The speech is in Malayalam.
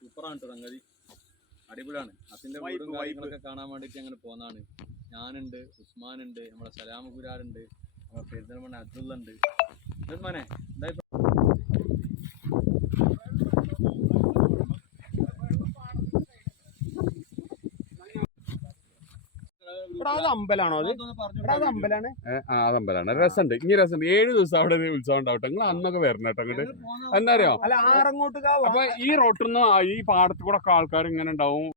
സൂപ്പറാണ് കേട്ടോ സംഗതി, അടിപൊളിയാണ്. അതിന്റെ വീടും കാര്യങ്ങളൊക്കെ കാണാൻ വേണ്ടിയിട്ട് അങ്ങനെ പോകുന്നതാണ്. ഞാനുണ്ട്, ഉസ്മാനുണ്ട്, നമ്മുടെ സലാമുകുരാറുണ്ട്, നമ്മുടെ പെരുന്തൽമണ്ണ അബ്ദുള്ളുണ്ട്. ഉസ്മാനെ എന്തായാലും അമ്പലാണോ അത്? അമ്പലാണ്. അതമ്പലാണ്. രസമുണ്ട്, ഇനി രസമുണ്ട്. 7 ദിവസം അവിടെ ഉത്സവം ഉണ്ടാവട്ടെ. നിങ്ങൾ അന്നൊക്കെ വരണം കേട്ടോ അങ്ങോട്ട്. എന്താ അറിയോ, അല്ല ആറങ്ങോട്ട് അപ്പൊ ഈ റോട്ടിൽ നിന്ന് ഈ പാടത്ത് കൂടെ ഒക്കെ ആൾക്കാർ ഇങ്ങനെ ഉണ്ടാവും.